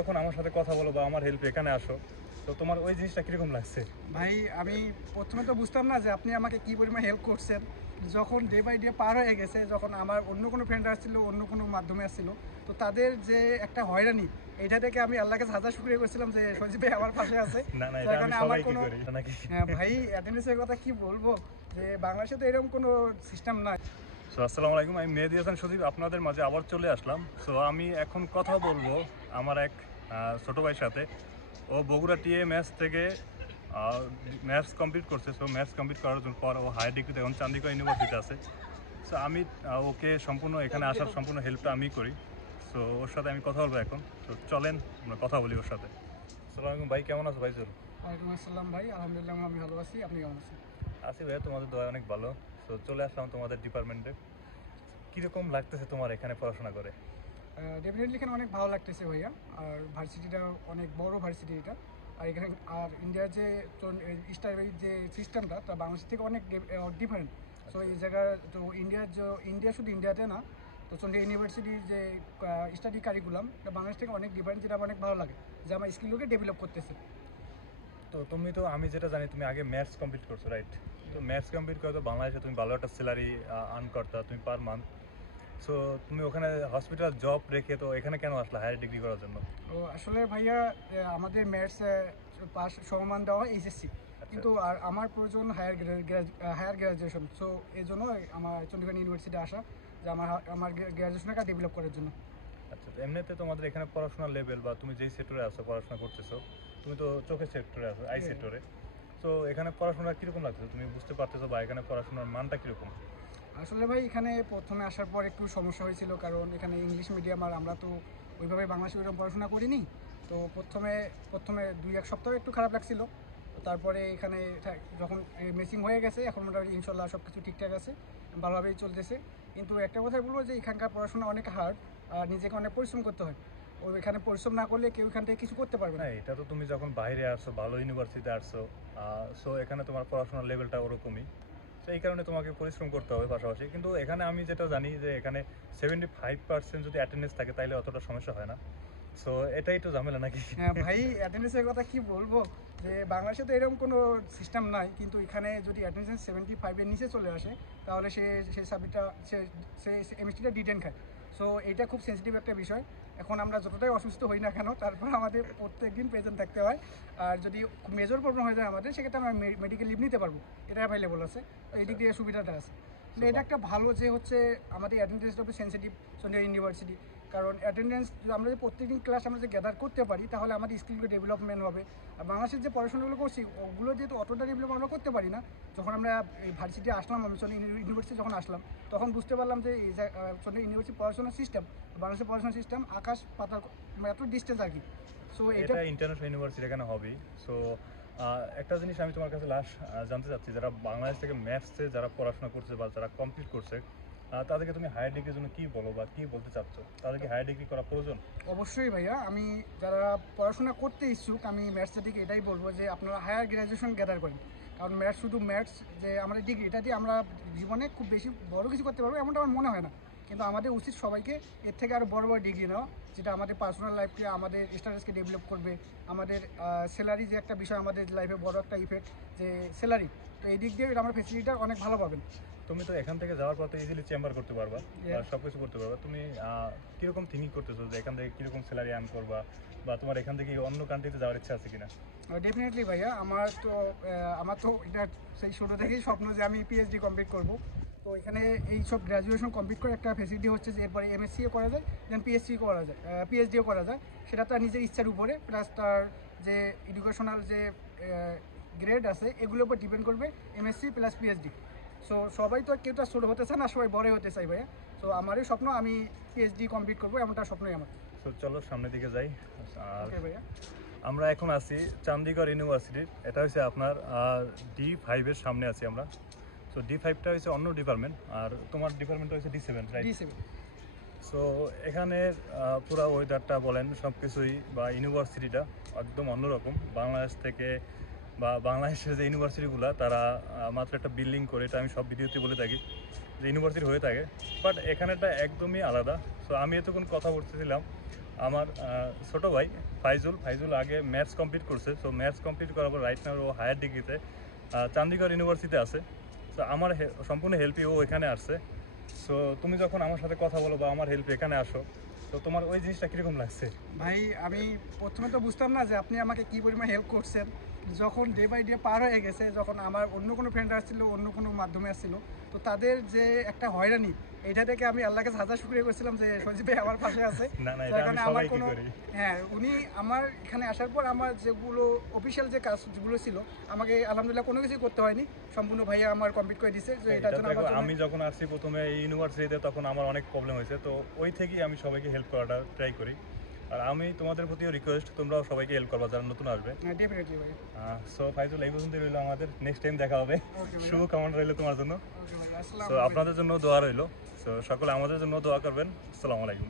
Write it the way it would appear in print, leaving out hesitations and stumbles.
যখন আমার সাথে কথা বলো বা আমার হেল্প এখানে আসো, তো তোমার ওই জিনিসটা কিরকম লাগছে? ভাই আমি প্রথমে তো বুঝতাম না যে আপনি আমাকে কি পরিমাণ হেল্প করছেন। যখন ডে বাই ডে পার হয়ে গেছে, যখন আমার অন্য কোনো ফ্রেন্ড আসছিল, অন্য কোনো মাধ্যমে আসছিল, তো তাদের যে একটা হয়রানি, এইটা থেকে আমি আল্লাহকে হাজার শুকরিয়া করছিলাম যে সজীব ভাই আমার পাশে আছে। না না, এটা যার আমি কারণে আমার সবাইকে কোনো করি নাকি? ভাই অ্যাটেন্ডেন্সের কথা কি বলবো, যে বাংলাদেশে তো এরকম কোনো সিস্টেম নাই। সো আসসালামু আলাইকুম, আমি মেহেদী হাসান সজীব আপনাদের মাঝে আবার চলে আসলাম। সো আমি এখন কথা বলবো আমার এক ছোটো ভাইয়ের সাথে। ও বগুড়া টিএ ম্যাথস থেকে ম্যাথস কমপ্লিট করছে। সো ম্যাথস কমপ্লিট করার জন্য পর ও হায়ার ডিগ্রিতে এখন চান্দিকা ইউনিভার্সিটি আছে। সো আমি ওকে সম্পূর্ণ এখানে আসার সম্পূর্ণ হেল্পটা আমি করি। সো ওর সাথে আমি কথা বলবো এখন। তো চলেন আমরা কথা বলি ওর সাথে। আসসালামু আলাইকুম ভাই, কেমন আছো ভাই? ওয়ালাইকুম আসসালাম ভাই, আলহামদুলিল্লাহ আমি ভালো আছি। আপনি কেমন আছেন? আছি ভাইয়া, তোমাদের দয়া অনেক ভালো। তো চলে আসলাম তোমাদের ডিপার্টমেন্টে। কীরকম লাগতেছে তোমার এখানে পড়াশোনা করে? ডেফিনেটলি এখানে অনেক ভালো লাগতেছে ভাইয়া। আর ভার্সিটিটা অনেক বড় ভার্সিটি এটা। আর এখানে আর ইন্ডিয়ার যে স্টাডির যে সিস্টেমটা, তা বাংলাদেশ থেকে অনেক ডিফারেন্ট। সো এই জায়গা তো ইন্ডিয়া শুধু ইন্ডিয়াতে না, তো চন্ডী ইউনিভার্সিটির যে স্টাডি কারিকুলাম, এটা বাংলাদেশ থেকে অনেক ডিফারেন্ট, যেটা আমার অনেক ভালো লাগে, যে আমার স্কিলগুলোকে ডেভেলপ করতেছে। তো তুমি তো, আমি যেটা জানি তুমি আগে ম্যাথস কমপ্লিট করছো, রাইট? তো ম্যাথস কমপ্লিট করে তো বাংলাদেশে তুমি ভালো একটা স্যালারি আর্ন করতা তুমি পার মান্থ। সো তুমি ওখানে হসপিটাল জব রেখে তো এখানে কেন আসলে হায়ার ডিগ্রি করার জন্য? তো আসলে ভাইয়া আমাদের ম্যাথস পাস সমমান দেওয়া হয় এইচএসসি, কিন্তু আর আমার প্রয়োজন হায়ার গ্র্যাজুয়েশন। সো এই জন্য আমার চন্ডীগড় ইউনিভার্সিটি আসা, যে আমার গ্র্যাজুয়েশনটা ডেভেলপ করার জন্য। আচ্ছা, তো এমনিতে তোমাদের এখানে পড়াশোনার লেভেল বা তুমি যেই সেক্টরে আছো পড়াশোনা করতেছো, তুমি তো চোখের সেক্টরে আছো, আই সেক্টরে। তো এখানে পড়াশোনা কীরকম লাগছে, তুমি বুঝতে পারতেছো বা এখানে পড়াশোনার মানটা কীরকম? আসলে ভাই এখানে প্রথমে আসার পর একটু সমস্যা হয়েছিল, কারণ এখানে ইংলিশ মিডিয়াম, আর আমরা তো ওইভাবে বাংলাদেশে ওইরকম পড়াশোনা করিনি। তো প্রথমে প্রথমে 2-1 সপ্তাহ একটু খারাপ লাগছিল। তারপরে এখানে যখন মেসিং হয়ে গেছে, এখন মোটামুটি ইনশাল্লাহ সব কিছু ঠিকঠাক আছে, ভালোভাবেই চলতেছে। কিন্তু একটা কথাই বলবো যে এখানকার পড়াশোনা অনেক হার্ড, আর নিজেকে অনেক পরিশ্রম করতে হয়। ও এখানে পরিশ্রম না করলে কেউ এখান থেকে কিছু করতে পারবে না। হ্যাঁ, এটা তো তুমি যখন বাইরে আসছো, ভালো ইউনিভার্সিটিতে আসছো, সো এখানে তোমার পড়াশোনার লেভেলটা ওরকমই। তো এই কারণে তোমাকে পরিশ্রম করতে হবে পাশাপাশি। কিন্তু এখানে আমি যেটা জানি যে এখানে 75% যদি অ্যাটেন্ডেন্স থাকে তাইলে অতটা সমস্যা হয় না। সো এটাই তো ঝামেলা নাকি? হ্যাঁ ভাই, অ্যাটেন্ডেন্সের কথা কি বলবো, যে বাংলাদেশে তো এরকম কোনো সিস্টেম নাই, কিন্তু এখানে যদি অ্যাটেন্ডেন্স 75-এর নিচে চলে আসে, তাহলে সেই সাবজেক্টটা সে এমএসটিটা ডিটেন খায়। সো এইটা খুব সেন্সিটিভ একটা বিষয়। এখন আমরা যতটাই অসুস্থ হই না কেন, তারপর আমাদের প্রত্যেক দিন প্রেজেন্ট থাকতে হয়। আর যদি মেজর প্রবলেম হয়ে যায় আমাদের, সেক্ষেত্রে আমরা মেডিকেল লিভ নিতে পারবো, এটা অ্যাভেলেবল আছে। তো এই দিক দিয়ে সুবিধাটা আছে। কিন্তু এটা একটা ভালো যে হচ্ছে আমাদের অ্যাটেন্ডেন্সটা খুব সেন্সিটিভ চন্ডীগড় ইউনিভার্সিটি। কারণ অ্যাটেন্ডেন্স যদি আমরা যে প্রত্যেকদিন ক্লাস আমরা যে গ্যাদার করতে পারি, তাহলে আমাদের স্কিলগুলো ডেভেলপমেন্ট হবে। আর বাংলাদেশের যে পড়াশোনাগুলো করছি, ওগুলো যেহেতু অতটা ডেভেলপ আমরা করতে পারি না। যখন আমরা এই ভার্সিটি আসলাম, আমি চন্ডীগড় ইউনিভার্সিটি যখন আসলাম, তখন বুঝতে পারলাম যে এই চন্ডীগড় ইউনিভার্সিটি পড়াশোনার সিস্টেম, বাংলাদেশের পড়াশোনার সিস্টেম আকাশ পাতাল, এত ডিস্টেন্স আর কি। সো এটা ইন্টারন্যাশনাল ইউনিভার্সিটি এখানে হবেই। সো একটা জিনিস আমি তোমার কাছে লাস্ট জানতে চাচ্ছি, যারা বাংলাদেশ থেকে ম্যাথসে যারা পড়াশোনা করছে বা যারা কমপ্লিট করছে, তাদেরকে তুমি হায়ার ডিগ্রির জন্য কী বলো বা কী বলতে চাচ্ছ? তাদেরকে হায়ার ডিগ্রি করা প্রয়োজন? অবশ্যই ভাইয়া, আমি যারা পড়াশোনা করতে ইচ্ছুক, আমি ম্যাথসের দিকে এটাই বলবো যে আপনারা হায়ার গ্র্যাজুয়েশন গ্যাদার করেন। কারণ শুধু ম্যাথস যে আমাদের ডিগ্রি, এটা দিয়ে আমরা জীবনে খুব বেশি বড় কিছু করতে পারবো এমনটা আমার মনে হয় না। কিন্তু আমাদের উচিত সবাইকে এর থেকে আরও বড় বড় ডিগ্রি নেওয়া, যেটা আমাদের পার্সোনাল লাইফকে, আমাদের স্ট্যাটাসকে ডেভেলপ করবে। আমাদের স্যালারি যে একটা বিষয়, আমাদের লাইফে বড় একটা ইফেক্ট, যে স্যালারি, তো এই দিক দিয়ে আমার ফেসিলিটিটা অনেক ভালো পাবেন। তুমি তো এখান থেকে যাওয়ার পর তো ইজিলি চেম্বার করতে পারবা বা সব কিছু করতে পারবা। তুমি কীরকম থিঙ্কিং করতেছো যে এখান থেকে কীরকম স্যালারি আর্ন করবা, বা তোমার এখান থেকে অন্য কান্ট্রিতে যাওয়ার ইচ্ছা আছে কিনা? ডেফিনেটলি ভাইয়া, আমার তো এটা সেই ছোটো থেকেই স্বপ্ন যে আমি পিএইচডি কমপ্লিট করব। তো এখানে এই সব গ্র্যাজুয়েশন কমপ্লিট করে একটা ফেসিলিটি হচ্ছে যে এরপরে এমএসসিও করা যায়, দেন পিএইচডিও করা যায়। সেটা তার নিজের ইচ্ছার উপরে, প্লাস তার যে এডুকেশনাল যে গ্রেড আছে, এগুলোর উপর ডিপেন্ড করবে এমএসসি প্লাস পিএইচডি। সো সবাই তো কেউ তো ছোটো হতে চায় না, সবাই বড়ই হতে চাই ভাইয়া। সো আমারই স্বপ্ন আমি পিএইচডি কমপ্লিট করবো, এমনটা স্বপ্নই আমার। তো চলো সামনের দিকে যাই। আর ওকে ভাইয়া, আমরা এখন আছি চণ্ডীগড় ইউনিভার্সিটির। এটা হচ্ছে আপনার D5-এর সামনে আছি আমরা। সো D5টা হচ্ছে অন্য ডিপার্টমেন্ট, আর তোমার ডিপার্টমেন্টটা হচ্ছে D7, রাইট? D7। সো এখানে পুরো ওয়েদারটা বলেন, সব কিছুই বা ইউনিভার্সিটিটা একদম অন্যরকম বাংলাদেশ থেকে। বা বাংলাদেশের যে ইউনিভার্সিটিগুলো, তারা মাত্র একটা বিল্ডিং করে, এটা আমি সব ভিডিওতে বলে থাকি যে ইউনিভার্সিটি হয়ে থাকে, বাট এখানেটা একদমই আলাদা। সো আমি এতক্ষণ কথা বলতেছিলাম আমার ছোট ভাই ফাইজুল আগে ম্যাথস কমপ্লিট করছে। সো ম্যাথস কমপ্লিট করার পর রাইট নাও ও হায়ার ডিগ্রিতে চণ্ডীগড় ইউনিভার্সিটিতে আছে। সো আমার সম্পূর্ণ হেল্পে ও এখানে আসছে। সো তুমি যখন আমার সাথে কথা বলো বা আমার হেল্পে এখানে আসো, তো তোমার ওই জিনিসটা কীরকম লাগছে? ভাই আমি প্রথমে তো বুঝতাম না যে আপনি আমাকে কী পরিমাণ হেল্প করছেন। যখন ডে বাই ডে পার হয়ে গেছে, যখন আমার অন্য কোনো ফ্রেন্ড আসছিল, অন্য কোনো মাধ্যমে আসছিল, তো তাদের যে একটা হয়রানি, এটা থেকে আমি আল্লাহকে হাজার শুকরিয়া করছিলাম যে সজীব ভাই আমার পাশে আছে। না না, যার এটা আমি কারণে আমার সবাইকে কোনো করি। হ্যাঁ, উনি আমার এখানে আসার পর আমার যেগুলো অফিসিয়াল যে কাজ যেগুলো ছিল, আমাকে আলহামদুলিল্লাহ কোনো কিছুই করতে হয়নি, সম্পূর্ণ ভাইয়া আমার কমপ্লিট করে দিছে। যে এটার এটা জন্য দেখো, আমার আমি যখন আসছি প্রথমে এই ইউনিভার্সিটিতে তখন আমার অনেক প্রবলেম হয়েছে। তো ওই থেকেই আমি সবাইকে হেল্প করাটা ট্রাই করি। আর আমি তোমাদের প্রতিও রিকোয়েস্ট, তোমরাও সবাইকে হেল্প করবা যারা নতুন আসবে। ডেফিনেটলি ভাই। সো ফাইজুল, এই পর্যন্ত রইলো আমাদের, নেক্সট টাইম দেখা হবে। ওকে ভাই, শুভ কামনা রইলো তোমার জন্য। ওকে ভাই, সো আসসালামু আলাইকুম। আপনাদের জন্য দোয়া রইলো। সো সকলে আমাদের জন্য দোয়া করবেন। আসসালামু আলাইকুম।